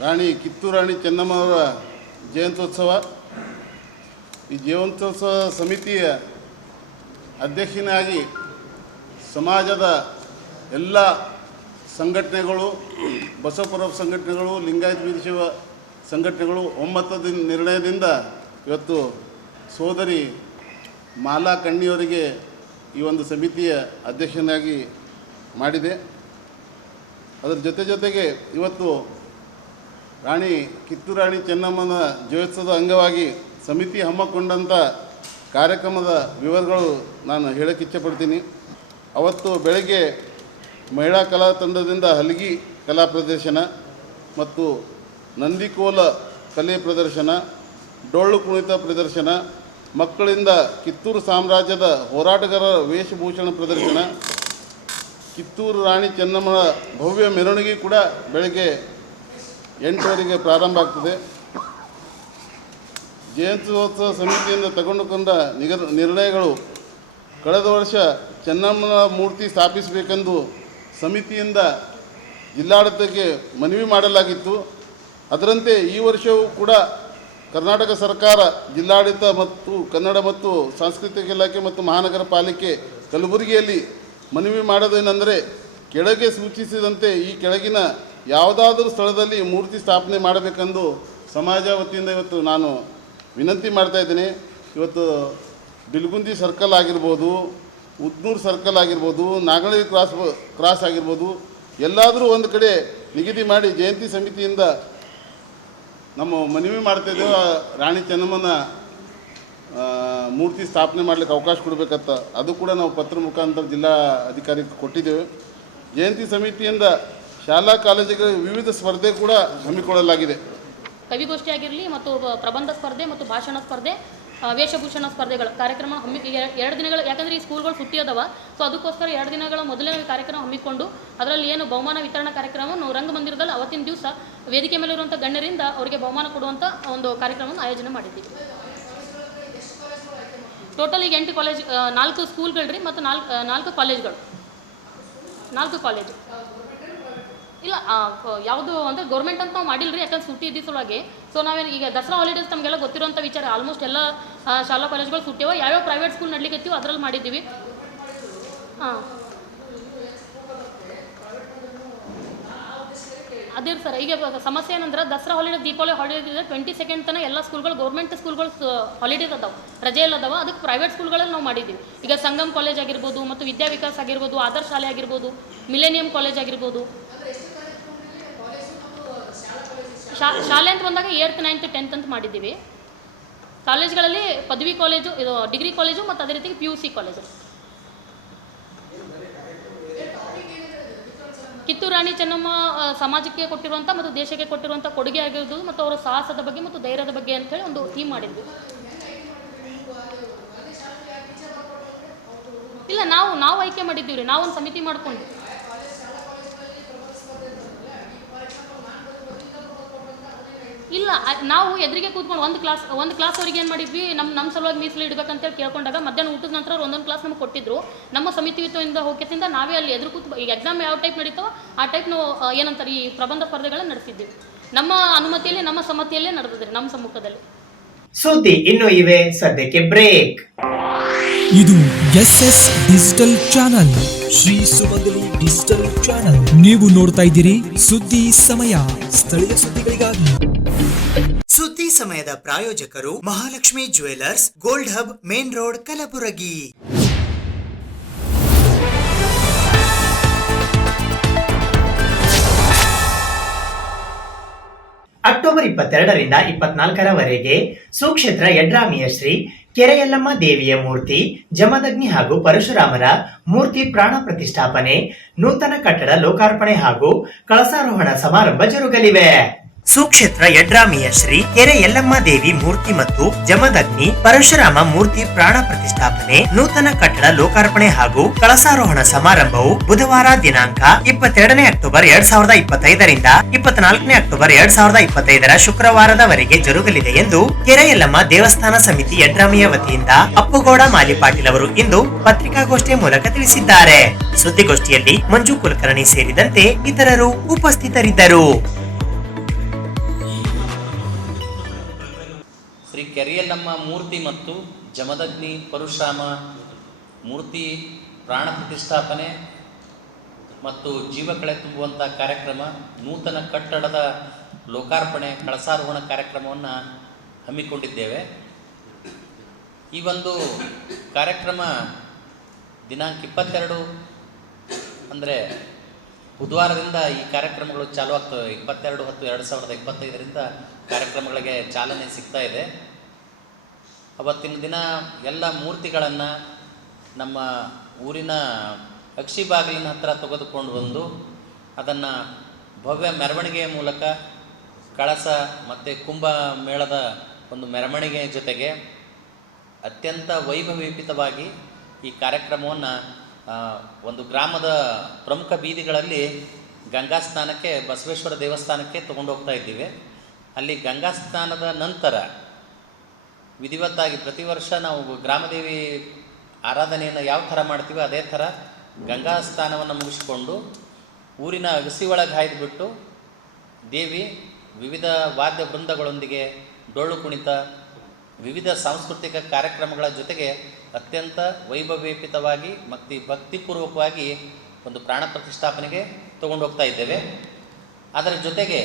ರಾಣಿ ಕಿತ್ತೂರು ರಾಣಿ ಚೆನ್ನಮ್ಮ ಅವರ ಜಯಂತ್ಯೋತ್ಸವ, ಈ ಜಯಂತ್ಯೋತ್ಸವ ಸಮಿತಿಯ ಅಧ್ಯಕ್ಷನಾಗಿ ಸಮಾಜದ ಎಲ್ಲ ಸಂಘಟನೆಗಳು, ಬಸವಪರ ಸಂಘಟನೆಗಳು, ಲಿಂಗಾಯತ ವೀರಶೈವ ಸಂಘಟನೆಗಳು ಒಮ್ಮತದ ನಿರ್ಣಯದಿಂದ ಇವತ್ತು ಸೋದರಿ ಮಾಲಾ ಕಣ್ಣಿಯವರಿಗೆ ಈ ಒಂದು ಸಮಿತಿಯ ಅಧ್ಯಕ್ಷನಾಗಿ ಮಾಡಿದೆ. ಅದರ ಜೊತೆಗೆ ಇವತ್ತು ಕಿತ್ತೂರು ರಾಣಿ ಚೆನ್ನಮ್ಮನ ಜಯೋತ್ಸವದ ಅಂಗವಾಗಿ ಸಮಿತಿ ಹಮ್ಮಿಕೊಂಡಂಥ ಕಾರ್ಯಕ್ರಮದ ವಿವರಗಳು ನಾನು ಹೇಳಕ್ಕೆ ಇಚ್ಛೆಪಡ್ತೀನಿ. ಅವತ್ತು ಬೆಳಗ್ಗೆ ಮಹಿಳಾ ಕಲಾ ತಂಡದಿಂದ ಹಲಗಿ ಕಲಾ ಪ್ರದರ್ಶನ ಮತ್ತು ನಂದಿಕೋಲ ಕಲೆ ಪ್ರದರ್ಶನ, ಡೊಳ್ಳು ಕುಣಿತ ಪ್ರದರ್ಶನ, ಮಕ್ಕಳಿಂದ ಕಿತ್ತೂರು ಸಾಮ್ರಾಜ್ಯದ ಹೋರಾಟಗಾರರ ವೇಷಭೂಷಣ ಪ್ರದರ್ಶನ, ಕಿತ್ತೂರು ರಾಣಿ ಚೆನ್ನಮ್ಮನ ಭವ್ಯ ಮೆರವಣಿಗೆ ಕೂಡ ಬೆಳಗ್ಗೆ 8 ಪ್ರಾರಂಭ ಆಗ್ತದೆ. ಜಯಂತ್ಯೋತ್ಸವ ಸಮಿತಿಯಿಂದ ತೆಗೆದುಕೊಂಡ ನಿರ್ಣಯಗಳು, ಕಳೆದ ವರ್ಷ ಚೆನ್ನಮ್ಮನ ಮೂರ್ತಿ ಸ್ಥಾಪಿಸಬೇಕೆಂದು ಸಮಿತಿಯಿಂದ ಜಿಲ್ಲಾಡಳಿತಕ್ಕೆ ಮನವಿ ಮಾಡಲಾಗಿತ್ತು. ಅದರಂತೆ ಈ ವರ್ಷವೂ ಕೂಡ ಕರ್ನಾಟಕ ಸರ್ಕಾರ, ಜಿಲ್ಲಾಡಳಿತ ಮತ್ತು ಕನ್ನಡ ಮತ್ತು ಸಾಂಸ್ಕೃತಿಕ ಇಲಾಖೆ ಮತ್ತು ಮಹಾನಗರ ಪಾಲಿಕೆ ಕಲಬುರಗಿಯಲ್ಲಿ ಮನವಿ ಮಾಡೋದೇನೆಂದರೆ, ಕೆಳಗೆ ಸೂಚಿಸಿದಂತೆ ಈ ಕೆಳಗಿನ ಯಾವುದಾದ್ರೂ ಸ್ಥಳದಲ್ಲಿ ಮೂರ್ತಿ ಸ್ಥಾಪನೆ ಮಾಡಬೇಕೆಂದು ಸಮಾಜ ವತಿಯಿಂದ ಇವತ್ತು ನಾನು ವಿನಂತಿ ಮಾಡ್ತಾಯಿದ್ದೀನಿ. ಇವತ್ತು ಬಿಲ್ಗುಂದಿ ಸರ್ಕಲ್ ಆಗಿರ್ಬೋದು, ಉದ್ನೂರು ಸರ್ಕಲ್ ಆಗಿರ್ಬೋದು, ನಾಗನಹಳ್ಳಿ ಕ್ರಾಸ್ ಆಗಿರ್ಬೋದು, ಎಲ್ಲಾದರೂ ಒಂದು ಕಡೆ ನಿಗದಿ ಮಾಡಿ ಜಯಂತಿ ಸಮಿತಿಯಿಂದ ನಮ್ಮ ಮನವಿ ಮಾಡ್ತಾಯಿದ್ದೇವೆ. ರಾಣಿ ಚೆನ್ನಮ್ಮನ ಮೂರ್ತಿ ಸ್ಥಾಪನೆ ಮಾಡಲಿಕ್ಕೆ ಅವಕಾಶ ಕೊಡಬೇಕಂತ ಅದು ಕೂಡ ನಾವು ಪತ್ರ ಮುಖಾಂತರ ಜಿಲ್ಲಾ ಅಧಿಕಾರಿಗೆ ಕೊಟ್ಟಿದ್ದೇವೆ. ಜಯಂತಿ ಸಮಿತಿಯಿಂದ ಶಾಲಾ ಕಾಲೇಜುಗಳಿಗೆ ವಿವಿಧ ಸ್ಪರ್ಧೆ ಕೂಡ ಹಮ್ಮಿಕೊಳ್ಳಲಾಗಿದೆ. ಕವಿಗೋಷ್ಠಿ ಆಗಿರಲಿ ಮತ್ತು ಪ್ರಬಂಧ ಸ್ಪರ್ಧೆ ಮತ್ತು ಭಾಷಣ ಸ್ಪರ್ಧೆ, ವೇಷಭೂಷಣ ಸ್ಪರ್ಧೆಗಳ ಕಾರ್ಯಕ್ರಮ 2 ದಿನಗಳು, ಯಾಕಂದರೆ ಈ ಸ್ಕೂಲ್ಗಳು ಸುಟ್ಟಿ ಅದಾವ. ಸೊ ಅದಕ್ಕೋಸ್ಕರ 2 ದಿನಗಳ ಮೊದಲನೇ ಕಾರ್ಯಕ್ರಮ ಹಮ್ಮಿಕೊಂಡು ಅದರಲ್ಲಿ ಏನು ಬಹುಮಾನ ವಿತರಣಾ ಕಾರ್ಯಕ್ರಮವನ್ನು ರಂಗಮಂದಿರದಲ್ಲಿ ಅವತ್ತಿನ ದಿವಸ ವೇದಿಕೆ ಮೇಲಿರುವಂಥ ಗಣ್ಯರಿಂದ ಅವರಿಗೆ ಬಹುಮಾನ ಕೊಡುವಂಥ ಒಂದು ಕಾರ್ಯಕ್ರಮವನ್ನು ಆಯೋಜನೆ ಮಾಡಿದ್ದೀವಿ. ಟೋಟಲ್ ಈಗ 8 ಕಾಲೇಜ್, 4 ಸ್ಕೂಲ್ಗಳು ರೀ ಮತ್ತು 4 ಕಾಲೇಜ್ಗಳು. 4 ಕಾಲೇಜು. ಇಲ್ಲ ಯಾವುದು ಅಂದರೆ ಗೌರ್ಮೆಂಟ್ ಅಂತ ನಾವು ಮಾಡಿಲ್ಲ ರೀ, ಯಾಕಂದ್ರೆ ಸುಟ್ಟಿ ಇದ್ದ ಸಲುವಾಗಿ. ಸೊ ನಾವೇನು ಈಗ ದಸರಾ ಹಾಲಿಡೇಸ್ ನಮಗೆಲ್ಲ ಗೊತ್ತಿರೋಂಥ ವಿಚಾರ. ಆಲ್ಮೋಸ್ಟ್ ಎಲ್ಲ ಶಾಲಾ ಕಾಲೇಜ್ಗಳು ಸುಟ್ಟಿವ. ಯಾವ್ಯಾವ ಪ್ರೈವೇಟ್ ಸ್ಕೂಲ್ ನಡ್ಲಿಕ್ಕೆ ಅದ್ರಲ್ಲಿ ಮಾಡಿದ್ದೀವಿ. ಹಾಂ, ಅದೇ ಸರ್. ಈಗ ಸಮಸ್ಯೆ ಏನಂದ್ರೆ ದಸರಾ ಹಾಲಿಡೇ, ದೀಪಾವಳಿ ಹಾಲಿಡೇಸ್ ಇದೆ. 22 ತನಕ ಎಲ್ಲ ಸ್ಕೂಲ್ಗಳು, ಗೌರ್ಮೆಂಟ್ ಸ್ಕೂಲ್ಗಳು ಹಾಲಿಡೇಸ್ ಅದಾವೆ, ರಜೆ ಎಲ್ಲ ಅದಾವೆ. ಅದಕ್ಕೆ ಪ್ರೈವೇಟ್ ಸ್ಕೂಲ್ಗಳಲ್ಲಿ ನಾವು ಮಾಡಿದ್ದೀವಿ. ಈಗ ಸಂಗಮ್ ಕಾಲೇಜ್ ಆಗಿರ್ಬೋದು, ಮತ್ತು ವಿದ್ಯಾವಿಕಾಸ್ ಆಗಿರ್ಬೋದು, ಆದರ್ಶ ಶಾಲೆ ಆಗಿರ್ಬೋದು, ಮಿಲೇನಿಯಂ ಕಾಲೇಜ್ ಆಗಿರ್ಬೋದು. ಶಾಲೆ ಅಂತ ಬಂದಾಗ 8th 9th 10th ಅಂತ ಮಾಡಿದ್ದೀವಿ. ಕಾಲೇಜ್ಗಳಲ್ಲಿ ಪದವಿ ಕಾಲೇಜು, ಇದು ಡಿಗ್ರಿ ಕಾಲೇಜು, ಮತ್ತು ಅದೇ ರೀತಿ PUC ಕಾಲೇಜು. ಕಿತ್ತೂರು ರಾಣಿ ಚೆನ್ನಮ್ಮ ಸಮಾಜಕ್ಕೆ ಕೊಟ್ಟಿರುವಂಥ ಮತ್ತು ದೇಶಕ್ಕೆ ಕೊಟ್ಟಿರುವಂಥ ಕೊಡುಗೆ ಆಗಿರ್ಬೋದು, ಮತ್ತು ಅವರ ಸಾಹಸದ ಬಗ್ಗೆ ಮತ್ತು ಧೈರ್ಯದ ಬಗ್ಗೆ ಅಂತೇಳಿ ಒಂದು ಥೀಮ್ ಮಾಡಿದ್ವಿ. ಇಲ್ಲ, ನಾವು ಆಯ್ಕೆ ಮಾಡಿದ್ದೀವಿ ರೀ. ನಾವೊಂದು ಸಮಿತಿ ಮಾಡ್ಕೊಂಡು. ಇಲ್ಲ, ನಾವು ಎದುರಿಗೆ ಕೂತ್ಕೊಂಡು ಒಂದು ಕ್ಲಾಸ್ ಅವ್ರಿಗೆ ಏನು ಮಾಡಿದ್ವಿ, ನಮ್ಮ ಸಲುವಾಗಿ ಮೀಸಲು ಇಡಬೇಕಂತೇಳಿ ಕೇಳ್ಕೊಂಡಾಗ ಮಧ್ಯಾಹ್ನ ಊಟದ ನಂತರ ಅವ್ರು ಒಂದೊಂದು ಕ್ಲಾಸ್ ನಮಗೆ ಕೊಟ್ಟಿದ್ರು. ನಮ್ಮ ಸಮಿತಿಯಿಂದ ಹೋಗ್ಯದಿಂದ ನಾವೇ ಅಲ್ಲಿ ಎದುರು ಕೂತು, ಈಗ ಎಕ್ಸಾಮ್ ಯಾವ ಟೈಪ್ ನಡೀತಾವೋ ಆ ಟೈಪ್ ನಾವು ಏನಂತಾರೆ ಈ ಪ್ರಬಂಧ ಸ್ಪರ್ಧೆಗಳನ್ನ ನಡೆಸಿದ್ವಿ. ನಮ್ಮ ಅನುಮತಿಯಲ್ಲಿ, ನಮ್ಮ ಸಮ್ಮತಿಯಲ್ಲೇ ನಡೆದಿದ್ರಿ, ನಮ್ಮ ಸಮ್ಮುಖದಲ್ಲಿ. ಸುದ್ದಿ ಇನ್ನೂ ಇವೆ, ಸದ್ಯಕ್ಕೆ ಬ್ರೇಕ್. ಇದು SS ಡಿಜಿಟಲ್ ಚಾನಲ್, ಶ್ರೀ ಸುಮಂಗಲಿ ಡಿಜಿಟಲ್ ಚಾನಲ್. ನೀವು ನೋಡ್ತಾ ಇದ್ದೀರಿ ಸುದ್ದಿ ಸಮಯ, ಸ್ಥಳೀಯ ಸುದ್ದಿಗಳಿಗಾಗಿ. ಸುದ್ದಿ ಸಮಯದ ಪ್ರಾಯೋಜಕರು Mahalakshmi jewellers, gold hub, main road, Kalaburagi. October 22ರಿಂದ 24ರವರೆಗೆ ಸುಕ್ಷೇತ್ರ ಯಡ್ರಾಮಿಯ ಶ್ರೀ ಕೆರೆಯಲ್ಲಮ್ಮ ದೇವಿಯ ಮೂರ್ತಿ, ಜಮದಗ್ನಿ ಹಾಗೂ ಪರಶುರಾಮರ ಮೂರ್ತಿ ಪ್ರಾಣ ಪ್ರತಿಷ್ಠಾಪನೆ, ನೂತನ ಕಟ್ಟಡ ಲೋಕಾರ್ಪಣೆ ಹಾಗೂ ಕಳಸಾರೋಹಣ ಸಮಾರಂಭ ಜರುಗಲಿವೆ. ಸುಕ್ಷೇತ್ರ ಯಡ್ರಾಮಿಯ ಶ್ರೀ ಕೆರೆ ಯಲ್ಲಮ್ಮ ದೇವಿ ಮೂರ್ತಿ ಮತ್ತು ಜಮದಗ್ನಿ ಪರಶುರಾಮ ಮೂರ್ತಿ ಪ್ರಾಣ ಪ್ರತಿಷ್ಠಾಪನೆ, ನೂತನ ಕಟ್ಟಡ ಲೋಕಾರ್ಪಣೆ ಹಾಗೂ ಕಳಸಾರೋಹಣ ಸಮಾರಂಭವು ಬುಧವಾರ ದಿನಾಂಕ 22 ಅಕ್ಟೋಬರ್ 2025ರಿಂದ 24 ಅಕ್ಟೋಬರ್ 2025 ಶುಕ್ರವಾರದವರೆಗೆ ಜರುಗಲಿದೆ ಎಂದು ಕೆರೆ ಯಲ್ಲಮ್ಮ ದೇವಸ್ಥಾನ ಸಮಿತಿ ಯಡ್ರಾಮಿಯ ವತಿಯಿಂದ ಅಪ್ಪುಗೌಡ ಮಾಲಿಪಾಟೀಲ್ ಅವರು ಇಂದು ಪತ್ರಿಕಾಗೋಷ್ಠಿಯ ಮೂಲಕ ತಿಳಿಸಿದ್ದಾರೆ. ಸುದ್ದಿಗೋಷ್ಠಿಯಲ್ಲಿ ಮಂಜು ಕುಲಕರ್ಣಿ ಸೇರಿದಂತೆ ಇತರರು ಉಪಸ್ಥಿತರಿದ್ದರು. ಶ್ರೀ ಕೆರೆಯಲ್ಲಮ್ಮ ಮೂರ್ತಿ ಮತ್ತು ಜಮದಗ್ನಿ ಪರಶುರಾಮ ಮೂರ್ತಿ ಪ್ರಾಣ ಪ್ರತಿಷ್ಠಾಪನೆ ಮತ್ತು ಜೀವಕಳೆ ತುಂಬುವಂಥ ಕಾರ್ಯಕ್ರಮ, ನೂತನ ಕಟ್ಟಡದ ಲೋಕಾರ್ಪಣೆ, ಕಳಸಾರೋಹಣ ಕಾರ್ಯಕ್ರಮವನ್ನು ಹಮ್ಮಿಕೊಂಡಿದ್ದೇವೆ. ಈ ಒಂದು ಕಾರ್ಯಕ್ರಮ ದಿನಾಂಕ 22 ಅಂದರೆ ಬುಧವಾರದಿಂದ ಈ ಕಾರ್ಯಕ್ರಮಗಳು ಚಾಲು ಆಗ್ತವೆ. 22/10/2025ರಿಂದ ಕಾರ್ಯಕ್ರಮಗಳಿಗೆ ಚಾಲನೆ ಸಿಗ್ತಾ ಇದೆ. ಅವತ್ತಿನ ದಿನ ಎಲ್ಲ ಮೂರ್ತಿಗಳನ್ನು ನಮ್ಮ ಊರಿನ ಅಕ್ಷಿ ಬಾಗಿಲಿನ ಹತ್ತಿರ ತೆಗೆದುಕೊಂಡು ಬಂದು ಅದನ್ನು ಭವ್ಯ ಮೆರವಣಿಗೆಯ ಮೂಲಕ ಕಳಸ ಮತ್ತು ಕುಂಭ ಮೇಳದ ಒಂದು ಮೆರವಣಿಗೆ ಜೊತೆಗೆ ಅತ್ಯಂತ ವೈಭವೀಪಿತವಾಗಿ ಈ ಕಾರ್ಯಕ್ರಮವನ್ನು ಒಂದು ಗ್ರಾಮದ ಪ್ರಮುಖ ಬೀದಿಗಳಲ್ಲಿ ಗಂಗಾ ಸ್ನಾನಕ್ಕೆ, ಬಸವೇಶ್ವರ ದೇವಸ್ಥಾನಕ್ಕೆ ತೊಗೊಂಡೋಗ್ತಾ ಇದ್ದೀವಿ. ಅಲ್ಲಿ ಗಂಗಾ ಸ್ನಾನದ ನಂತರ ವಿಧಿವತ್ತಾಗಿ ಪ್ರತಿ ವರ್ಷ ನಾವು ಗ್ರಾಮದೇವಿ ಆರಾಧನೆಯನ್ನು ಯಾವ ಥರ ಮಾಡ್ತೀವಿ ಅದೇ ಥರ ಗಂಗಾ ಸ್ನಾನವನ್ನು ಮುಗಿಸಿಕೊಂಡು ಊರಿನ ಅಗಸಿ ಒಳಗೆ ಹಾಯ್ದುಬಿಟ್ಟು ದೇವಿ ವಿವಿಧ ವಾದ್ಯ ಬೃಂದಗಳೊಂದಿಗೆ ಡೊಳ್ಳು ಕುಣಿತ, ವಿವಿಧ ಸಾಂಸ್ಕೃತಿಕ ಕಾರ್ಯಕ್ರಮಗಳ ಜೊತೆಗೆ ಅತ್ಯಂತ ವೈಭವೀಪಿತವಾಗಿ ಮತ್ತು ಭಕ್ತಿಪೂರ್ವಕವಾಗಿ ಒಂದು ಪ್ರಾಣ ಪ್ರತಿಷ್ಠಾಪನೆಗೆ ತಗೊಂಡೋಗ್ತಾ ಇದ್ದೇವೆ. ಅದರ ಜೊತೆಗೆ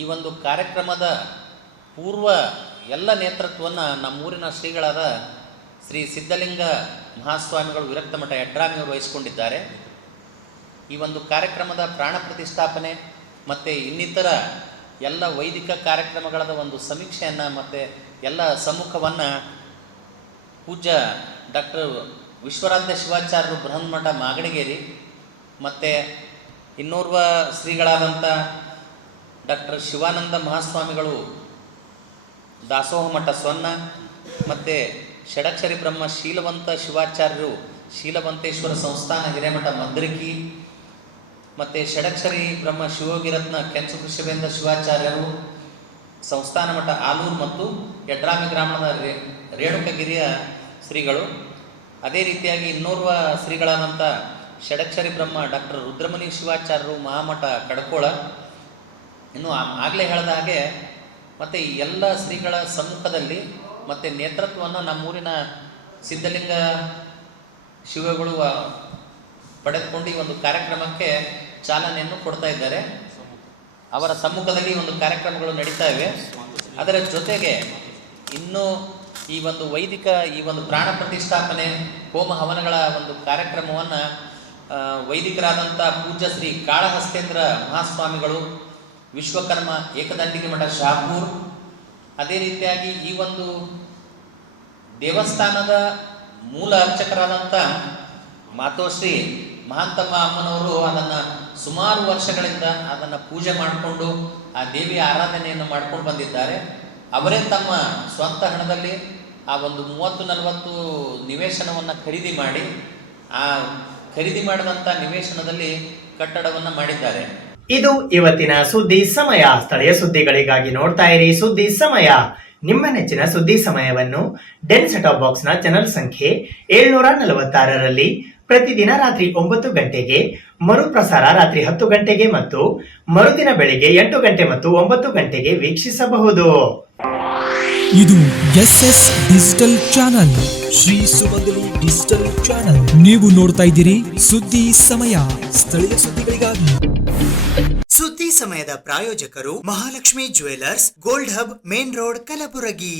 ಈ ಒಂದು ಕಾರ್ಯಕ್ರಮದ ಪೂರ್ವ ಎಲ್ಲ ನೇತೃತ್ವವನ್ನು ನಮ್ಮೂರಿನ ಶ್ರೀಗಳಾದ ಶ್ರೀ ಸಿದ್ಧಲಿಂಗ ಮಹಾಸ್ವಾಮಿಗಳು ವಿರಕ್ತ ಮಠ ಯಡ್ರಾಮಿಯವರು ವಹಿಸಿಕೊಂಡಿದ್ದಾರೆ. ಈ ಒಂದು ಕಾರ್ಯಕ್ರಮದ ಪ್ರಾಣ ಪ್ರತಿಷ್ಠಾಪನೆ ಮತ್ತು ಇನ್ನಿತರ ಎಲ್ಲ ವೈದಿಕ ಕಾರ್ಯಕ್ರಮಗಳ ಒಂದು ಸಮೀಕ್ಷೆಯನ್ನು ಮತ್ತು ಎಲ್ಲ ಸಮ್ಮುಖವನ್ನು ಪೂಜ್ಯ ಡಾಕ್ಟರ್ ವಿಶ್ವರಾಧ್ಯ ಶಿವಾಚಾರ್ಯರು ಬೃಹನ್ಮಠ ಮಾಗಡಿಗೇರಿ ಮತ್ತು ಇನ್ನೋರ್ವ ಶ್ರೀಗಳಾದಂಥ ಡಾಕ್ಟರ್ ಶಿವಾನಂದ ಮಹಾಸ್ವಾಮಿಗಳು ದಾಸೋಹ ಮಠ ಸೊನ್ನ ಮತ್ತು ಷಡಕ್ಷರಿ ಬ್ರಹ್ಮ ಶೀಲವಂತ ಶಿವಾಚಾರ್ಯರು ಶೀಲವಂತೇಶ್ವರ ಸಂಸ್ಥಾನ ಹಿರೇಮಠ ಮದ್ರಿಕಿ ಮತ್ತು ಷಡಕ್ಷರಿ ಬ್ರಹ್ಮ ಶಿವೋಗಿರತ್ನ ಕೆಂಚು ಕೃಷ್ಣವೇಂದ್ರ ಶಿವಾಚಾರ್ಯರು ಸಂಸ್ಥಾನ ಮಠ ಆಲೂರು ಮತ್ತು ಯಡ್ರಾಮಿ ಗ್ರಾಮದ ರೇಣುಕಗಿರಿಯ ಶ್ರೀಗಳು, ಅದೇ ರೀತಿಯಾಗಿ ಇನ್ನೋರ್ವ ಶ್ರೀಗಳಾದಂಥ ಷಡಕ್ಷರಿ ಬ್ರಹ್ಮ ಡಾಕ್ಟರ್ ರುದ್ರಮುನಿ ಶಿವಾಚಾರ್ಯರು ಮಹಾಮಠ ಕಡಕೋಳ, ಇನ್ನು ಆಗಲೇ ಹೇಳಿದ ಹಾಗೆ ಮತ್ತು ಈ ಎಲ್ಲ ಶ್ರೀಗಳ ಸಮ್ಮುಖದಲ್ಲಿ ಮತ್ತು ನೇತೃತ್ವವನ್ನು ನಮ್ಮೂರಿನ ಸಿದ್ಧಲಿಂಗ ಶಿವಗಳು ಪಡೆದುಕೊಂಡು ಈ ಒಂದು ಕಾರ್ಯಕ್ರಮಕ್ಕೆ ಚಾಲನೆಯನ್ನು ಕೊಡ್ತಾ ಇದ್ದಾರೆ. ಅವರ ಸಮ್ಮುಖದಲ್ಲಿ ಈ ಒಂದು ಕಾರ್ಯಕ್ರಮಗಳು ನಡೀತಾ ಇವೆ. ಅದರ ಜೊತೆಗೆ ಇನ್ನೂ ಈ ಒಂದು ವೈದಿಕ ಈ ಒಂದು ಪ್ರಾಣ ಪ್ರತಿಷ್ಠಾಪನೆ ಹೋಮ ಹವನಗಳ ಒಂದು ಕಾರ್ಯಕ್ರಮವನ್ನು ವೈದಿಕರಾದಂಥ ಪೂಜ್ಯ ಶ್ರೀ ಕಾಳಹಸ್ತೇಂದ್ರ ಮಹಾಸ್ವಾಮಿಗಳು, ವಿಶ್ವಕರ್ಮ ಏಕದಂಡಿಗೆ ಮಠ ಶಾಪೂರ್, ಅದೇ ರೀತಿಯಾಗಿ ಈ ಒಂದು ದೇವಸ್ಥಾನದ ಮೂಲ ಅರ್ಚಕರಾದಂಥ ಮಾತೋಶ್ರೀ ಮಹಾಂತಮ್ಮ ಅಮ್ಮನವರು ಅದನ್ನು ಸುಮಾರು ವರ್ಷಗಳಿಂದ ಅದನ್ನು ಪೂಜೆ ಮಾಡಿಕೊಂಡು ಆ ದೇವಿಯ ಆರಾಧನೆಯನ್ನು ಮಾಡ್ಕೊಂಡು ಬಂದಿದ್ದಾರೆ. ಅವರೇ ತಮ್ಮ ಸ್ವಂತ ಹಣದಲ್ಲಿ ಆ ಒಂದು 30-40 ನಿವೇಶನವನ್ನು ಖರೀದಿ ಮಾಡಿ ಆ ಖರೀದಿ ಮಾಡಿದಂಥ ನಿವೇಶನದಲ್ಲಿ ಕಟ್ಟಡವನ್ನು ಮಾಡಿದ್ದಾರೆ. ಇದು ಇವತ್ತಿನ ಸುದ್ದಿ ಸಮಯ. ಸ್ಥಳೀಯ ಸುದ್ದಿಗಳಿಗಾಗಿ ನೋಡ್ತಾ ಇರಿ ಸುದ್ದಿ ಸಮಯ. ನಿಮ್ಮ ನೆಚ್ಚಿನ ಸುದ್ದಿ ಸಮಯವನ್ನು ಡೆನ್ ಸೆಟಾಪ್ ಬಾಕ್ಸ್ ನ ಚಾನೆಲ್ ಸಂಖ್ಯೆ 746ರಲ್ಲಿ ಪ್ರತಿದಿನ ರಾತ್ರಿ 9 ಗಂಟೆಗೆ, ಮರುಪ್ರಸಾರ ರಾತ್ರಿ 10 ಗಂಟೆಗೆ ಮತ್ತು ಮರುದಿನ ಬೆಳಿಗ್ಗೆ 8 ಗಂಟೆ ಮತ್ತು 9 ಗಂಟೆಗೆ ವೀಕ್ಷಿಸಬಹುದು. ಇದು ಎಸ್ಎಸ್ ಡಿಜಿಟಲ್ ಚಾನಲ್, ಶ್ರೀ ಸುಮಂಗಲಿ ಡಿಜಿಟಲ್ ಚಾನಲ್. ನೀವು ನೋಡ್ತಾ ಇದ್ದೀರಿ ಸುದ್ದಿ ಸಮಯ, ಸ್ಥಳೀಯ ಸುದ್ದಿಗಳಿಗಾಗಿ. ಸುದ್ದಿ ಸಮಯದ ಪ್ರಾಯೋಜಕರು Mahalakshmi jewellers, gold hub, main road, Kalaburagi.